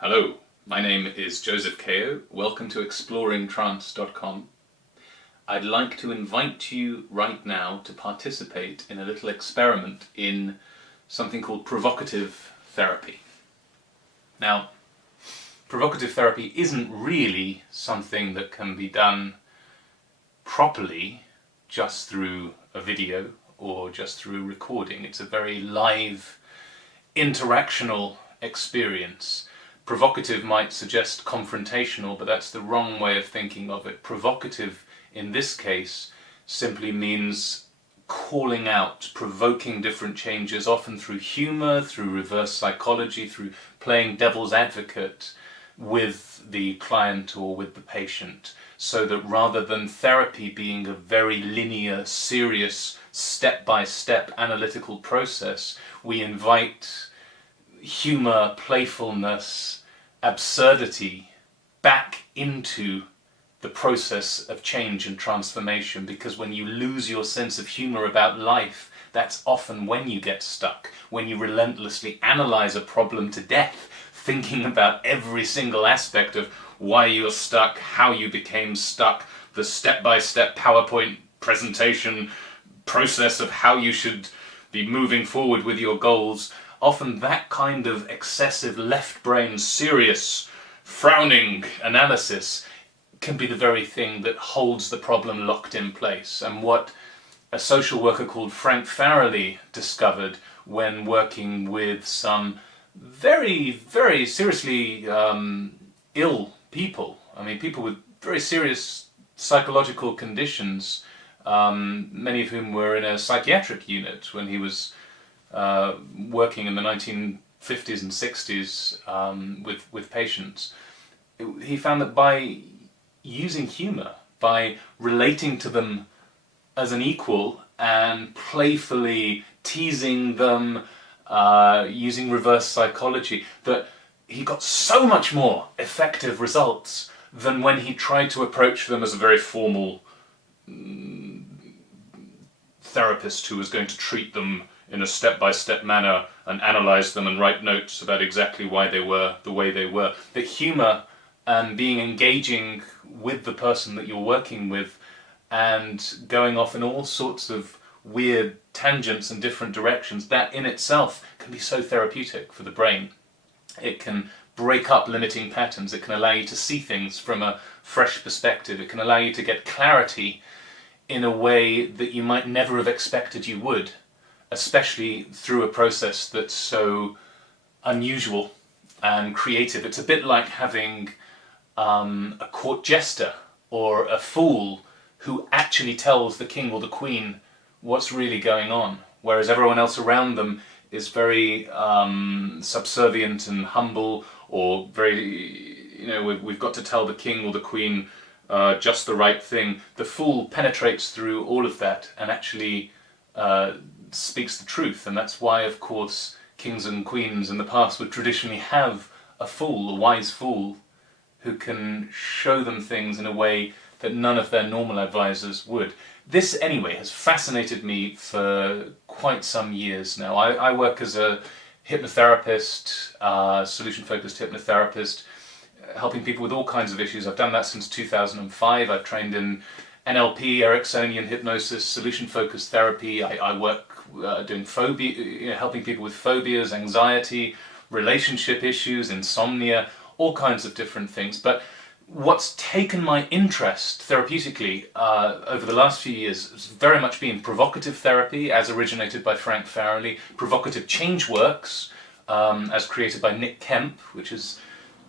Hello, my name is Joseph Kao. Welcome to exploringtrance.com. I'd like to invite you right now to participate in a little experiment in something called provocative therapy. Now, provocative therapy isn't really something that can be done properly just through a video or just through recording. It's a very live, interactional experience. Provocative might suggest confrontational, but that's the wrong way of thinking of it. Provocative, in this case, simply means calling out, provoking different changes, often through humour, through reverse psychology, through playing devil's advocate with the client or with the patient, so that rather than therapy being a very linear, serious, step-by-step analytical process, we invite humour, playfulness, absurdity back into the process of change and transformation, because when you lose your sense of humour about life, that's often when you get stuck, when you relentlessly analyse a problem to death, thinking about every single aspect of why you're stuck, how you became stuck, the step-by-step PowerPoint presentation process of how you should be moving forward with your goals. Often that kind of excessive left brain, serious, frowning analysis can be the very thing that holds the problem locked in place. And what a social worker called Frank Farrelly discovered when working with some very, very seriously ill people, people with very serious psychological conditions, many of whom were in a psychiatric unit when he was working in the 1950s and 60s with patients. He found that by using humour, by relating to them as an equal and playfully teasing them, using reverse psychology, that he got so much more effective results than when he tried to approach them as a very formal therapist who was going to treat them in a step-by-step manner and analyse them and write notes about exactly why they were the way they were. That humour and being engaging with the person that you're working with and going off in all sorts of weird tangents and different directions, that in itself can be so therapeutic for the brain. It can break up limiting patterns, it can allow you to see things from a fresh perspective, it can allow you to get clarity in a way that you might never have expected you would, especially through a process that's so unusual and creative. It's a bit like having a court jester or a fool who actually tells the king or the queen what's really going on, whereas everyone else around them is very subservient and humble, or very, we've got to tell the king or the queen just the right thing. The fool penetrates through all of that and actually speaks the truth, and that's why, of course, kings and queens in the past would traditionally have a fool, a wise fool, who can show them things in a way that none of their normal advisors would. This, anyway, has fascinated me for quite some years now. I work as a hypnotherapist, solution-focused hypnotherapist, helping people with all kinds of issues. I've done that since 2005. I've trained in NLP, Ericksonian hypnosis, solution-focused therapy. I work doing phobia, helping people with phobias, anxiety, relationship issues, insomnia, all kinds of different things. But what's taken my interest therapeutically over the last few years has very much been provocative therapy, as originated by Frank Farrelly, provocative change works, as created by Nick Kemp, which is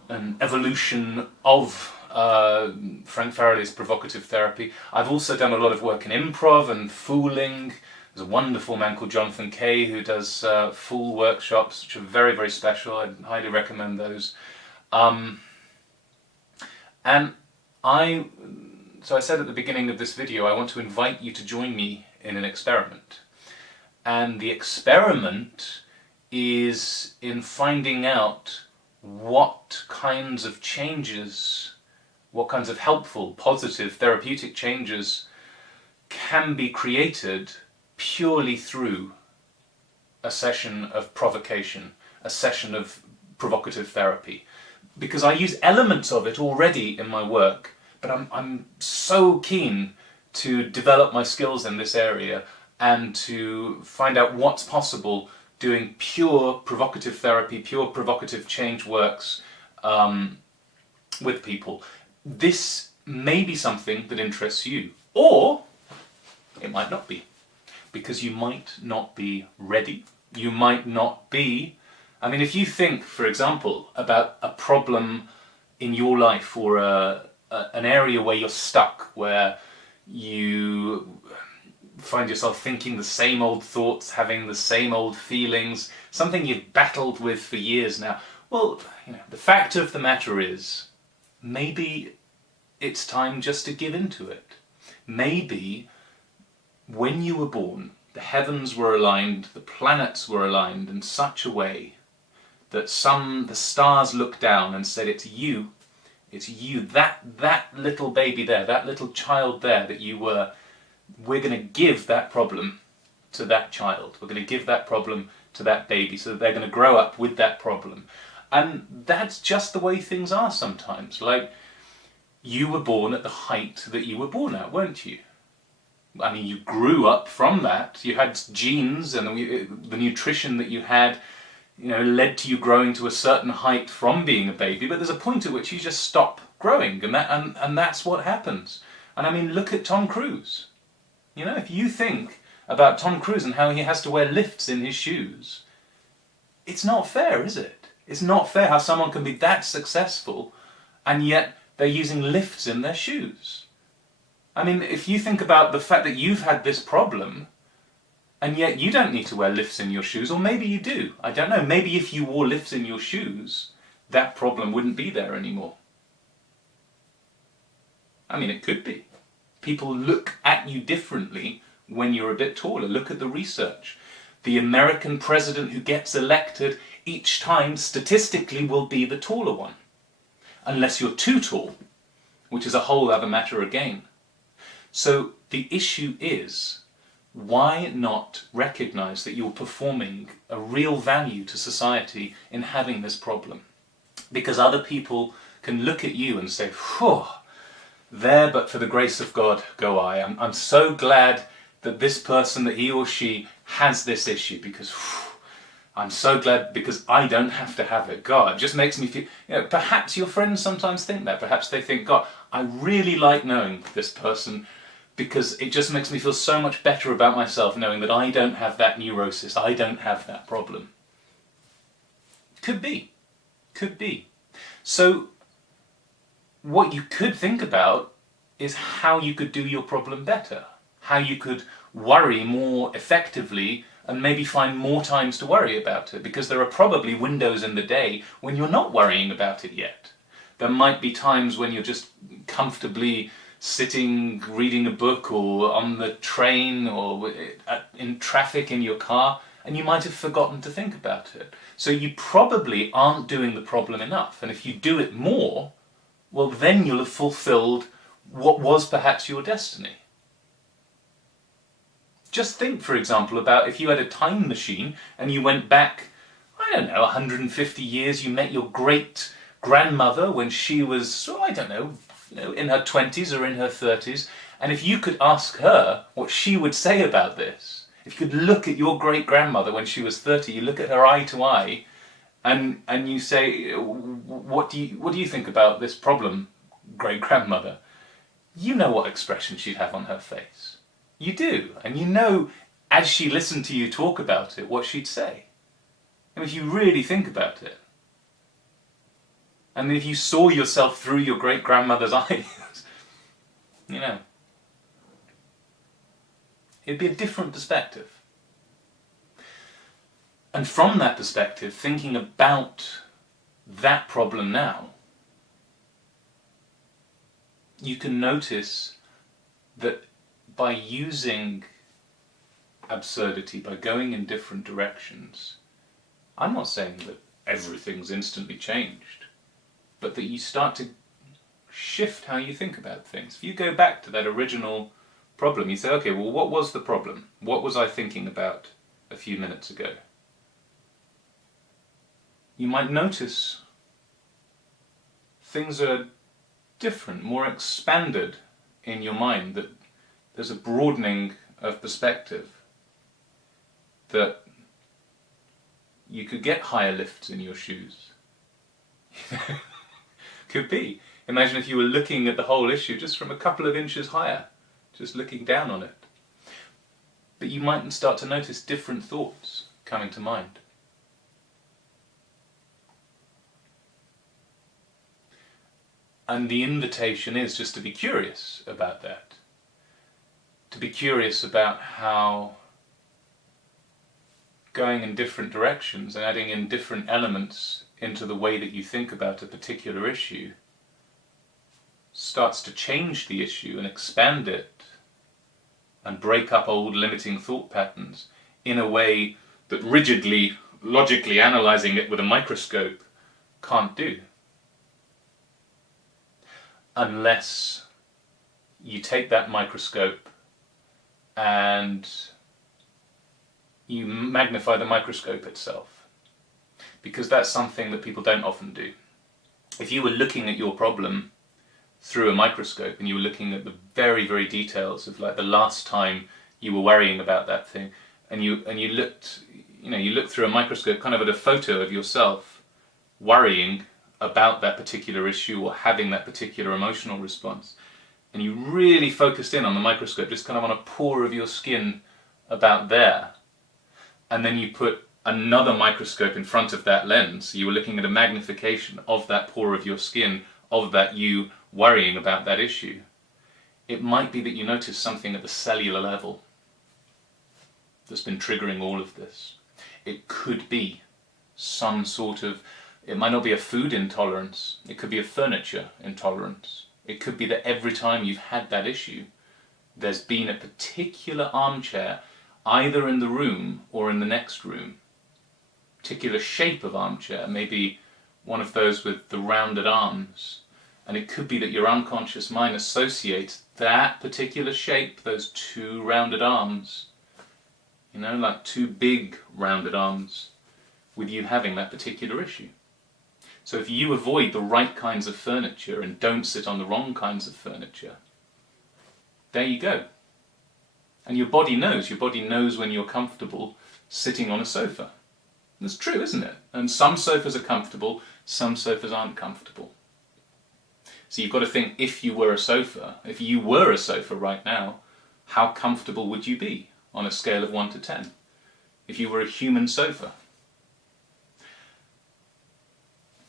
an evolution of Frank Farrelly's provocative therapy. I've also done a lot of work in improv and fooling. There's a wonderful man called Jonathan Kay who does fool workshops, which are very, very special. I'd highly recommend those. So I said at the beginning of this video, I want to invite you to join me in an experiment. And the experiment is in finding out what kinds of changes, what kinds of helpful, positive, therapeutic changes can be created purely through a session of provocation, a session of provocative therapy. because I use elements of it already in my work, but I'm so keen to develop my skills in this area and to find out what's possible doing pure provocative therapy, pure provocative change works with people. This may be something that interests you, or it might not be, because you might not be ready. You might not be. I mean, if you think, for example, about a problem in your life, or an area where you're stuck, where you find yourself thinking the same old thoughts, having the same old feelings, something you've battled with for years now. Well, the fact of the matter is, maybe it's time just to give into it. Maybe when you were born, the heavens were aligned, the planets were aligned in such a way that the stars looked down and said, it's you, that little baby there, that little child there that you were, we're going to give that problem to that child. We're going to give that problem to that baby so that they're going to grow up with that problem. And that's just the way things are sometimes. Like, you were born at the height that you were born at, weren't you? I mean, you grew up from that. You had genes, and the nutrition that you had, led to you growing to a certain height from being a baby. But there's a point at which you just stop growing, and that's what happens. And I mean, look at Tom Cruise. If you think about Tom Cruise and how he has to wear lifts in his shoes, it's not fair, is it? It's not fair how someone can be that successful and yet they're using lifts in their shoes. I mean, if you think about the fact that you've had this problem and yet you don't need to wear lifts in your shoes, or maybe you do, I don't know, maybe if you wore lifts in your shoes, that problem wouldn't be there anymore. I mean, it could be. People look at you differently when you're a bit taller. Look at the research. The American president who gets elected each time statistically will be the taller one. Unless you're too tall, which is a whole other matter again. So the issue is, why not recognize that you're performing a real value to society in having this problem? Because other people can look at you and say, whew, there but for the grace of God go I. I'm so glad that this person, that he or she has this issue, because I'm so glad because I don't have to have it. God, it just makes me feel, perhaps your friends sometimes think that. Perhaps they think, God, I really like knowing this person because it just makes me feel so much better about myself knowing that I don't have that neurosis, I don't have that problem. Could be. Could be. So what you could think about is how you could do your problem better, how you could worry more effectively and maybe find more times to worry about it, because there are probably windows in the day when you're not worrying about it yet. There might be times when you're just comfortably sitting, reading a book, or on the train, or in traffic in your car, and you might have forgotten to think about it. So you probably aren't doing the problem enough, and if you do it more, well, then you'll have fulfilled what was perhaps your destiny. Just think, for example, about if you had a time machine and you went back, I don't know, 150 years, you met your great-grandmother when she was, I don't know, in her 20s or in her 30s, and if you could ask her what she would say about this, if you could look at your great-grandmother when she was 30, you look at her eye to eye, and you say, what do you think about this problem, great-grandmother? You know what expression she'd have on her face. You do, and you know, as she listened to you talk about it, what she'd say. And if you really think about it, and if you saw yourself through your great-grandmother's eyes, it'd be a different perspective. And from that perspective, thinking about that problem now, you can notice that by using absurdity, by going in different directions, I'm not saying that everything's instantly changed, but that you start to shift how you think about things. If you go back to that original problem, you say, okay, well, what was the problem? What was I thinking about a few minutes ago? You might notice things are different, more expanded in your mind, that there's a broadening of perspective, that you could get higher lifts in your shoes. Could be. Imagine if you were looking at the whole issue just from a couple of inches higher, just looking down on it. But you might start to notice different thoughts coming to mind. And the invitation is just to be curious about that. To be curious about how going in different directions and adding in different elements into the way that you think about a particular issue starts to change the issue and expand it and break up old limiting thought patterns in a way that rigidly, logically analysing it with a microscope can't do. Unless you take that microscope and you magnify the microscope itself. Because that's something that people don't often do. If you were looking at your problem through a microscope and you were looking at the very, very details of like the last time you were worrying about that thing, and you looked, you looked through a microscope kind of at a photo of yourself worrying about that particular issue or having that particular emotional response, and you really focused in on the microscope, just kind of on a pore of your skin about there, and then you put another microscope in front of that lens, so you were looking at a magnification of that pore of your skin, of that you worrying about that issue. It might be that you notice something at the cellular level that's been triggering all of this. It could be some sort of, it might not be a food intolerance, it could be a furniture intolerance. It could be that every time you've had that issue, there's been a particular armchair, either in the room or in the next room. Particular shape of armchair, maybe one of those with the rounded arms. And it could be that your unconscious mind associates that particular shape, those two rounded arms, like two big rounded arms, with you having that particular issue. So if you avoid the right kinds of furniture and don't sit on the wrong kinds of furniture, there you go. And your body knows when you're comfortable sitting on a sofa. That's true, isn't it? And some sofas are comfortable, some sofas aren't comfortable. So you've got to think, if you were a sofa right now, how comfortable would you be on a scale of 1 to 10? If you were a human sofa.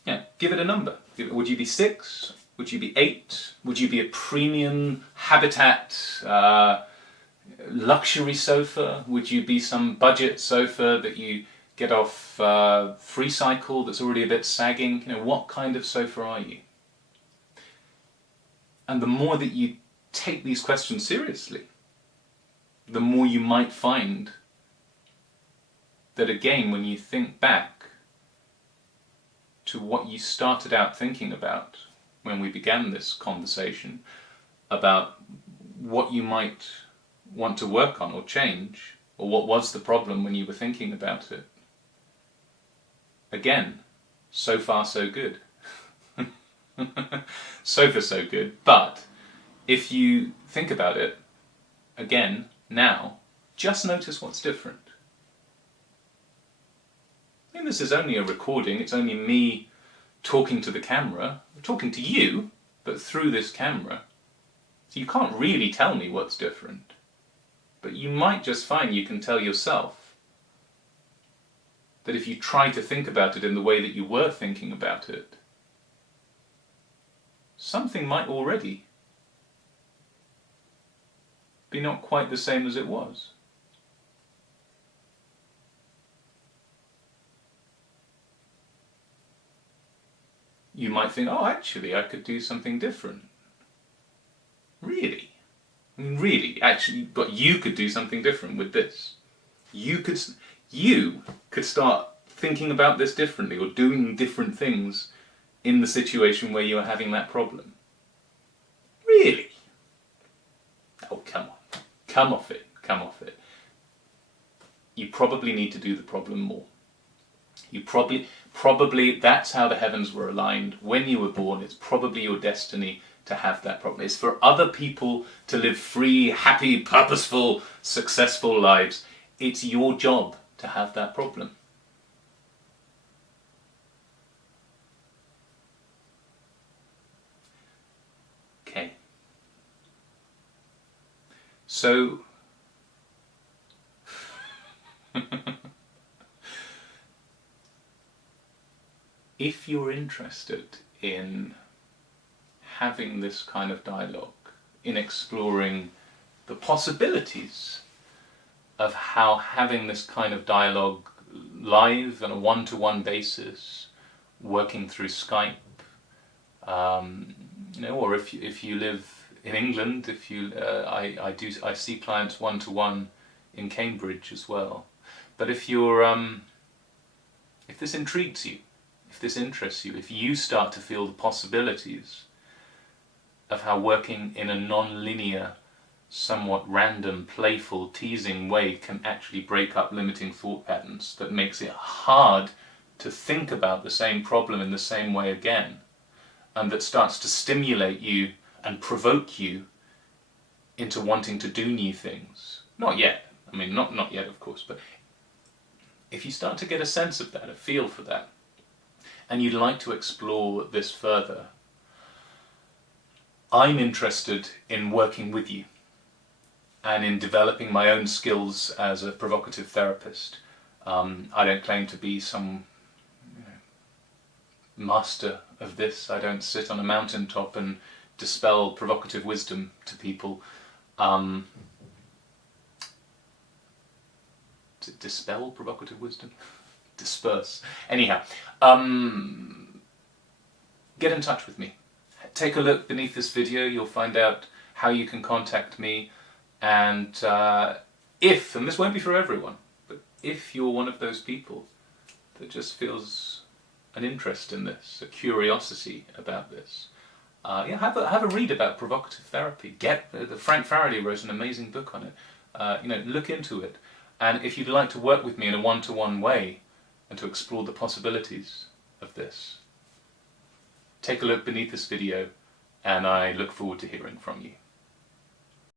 Yeah, give it a number. Would you be 6? Would you be 8? Would you be a premium habitat luxury sofa? Would you be some budget sofa that you get off Free Cycle that's already a bit sagging? What kind of sofa are you? And the more that you take these questions seriously, the more you might find that, again, when you think back to what you started out thinking about when we began this conversation about what you might want to work on or change, or what was the problem when you were thinking about it, again, so far so good. So far so good, but if you think about it, again, now, just notice what's different. And this is only a recording, it's only me talking to the camera, I'm talking to you, but through this camera. So you can't really tell me what's different, but you might just find you can tell yourself that if you try to think about it in the way that you were thinking about it, something might already be not quite the same as it was. You might think, oh, actually, I could do something different. Really? I mean, really, actually, but you could do something different with this. You could start thinking about this differently, or doing different things in the situation where you are having that problem. Really? Oh, come on. Come off it. You probably need to do the problem more. You probably that's how the heavens were aligned when you were born. It's probably your destiny to have that problem. It's for other people to live free, happy, purposeful, successful lives. It's your job to have that problem. Okay. So if you're interested in having this kind of dialogue, in exploring the possibilities of how having this kind of dialogue live on a one-to-one basis, working through Skype, or if you live in England, I see clients one-to-one in Cambridge as well. But if this intrigues you, if this interests you, if you start to feel the possibilities of how working in a non-linear, somewhat random, playful, teasing way can actually break up limiting thought patterns that makes it hard to think about the same problem in the same way again, and that starts to stimulate you and provoke you into wanting to do new things. Not yet, not yet of course, but if you start to get a sense of that, a feel for that, and you'd like to explore this further, I'm interested in working with you and in developing my own skills as a provocative therapist. I don't claim to be some master of this. I don't sit on a mountaintop and dispel provocative wisdom to people. Dispel provocative wisdom? Disperse. Anyhow, get in touch with me. Take a look beneath this video, you'll find out how you can contact me, and and this won't be for everyone, but if you're one of those people that just feels an interest in this, a curiosity about this, have a read about provocative therapy. Frank Faraday wrote an amazing book on it. Look into it, and if you'd like to work with me in a one-to-one way and to explore the possibilities of this, take a look beneath this video, and I look forward to hearing from you.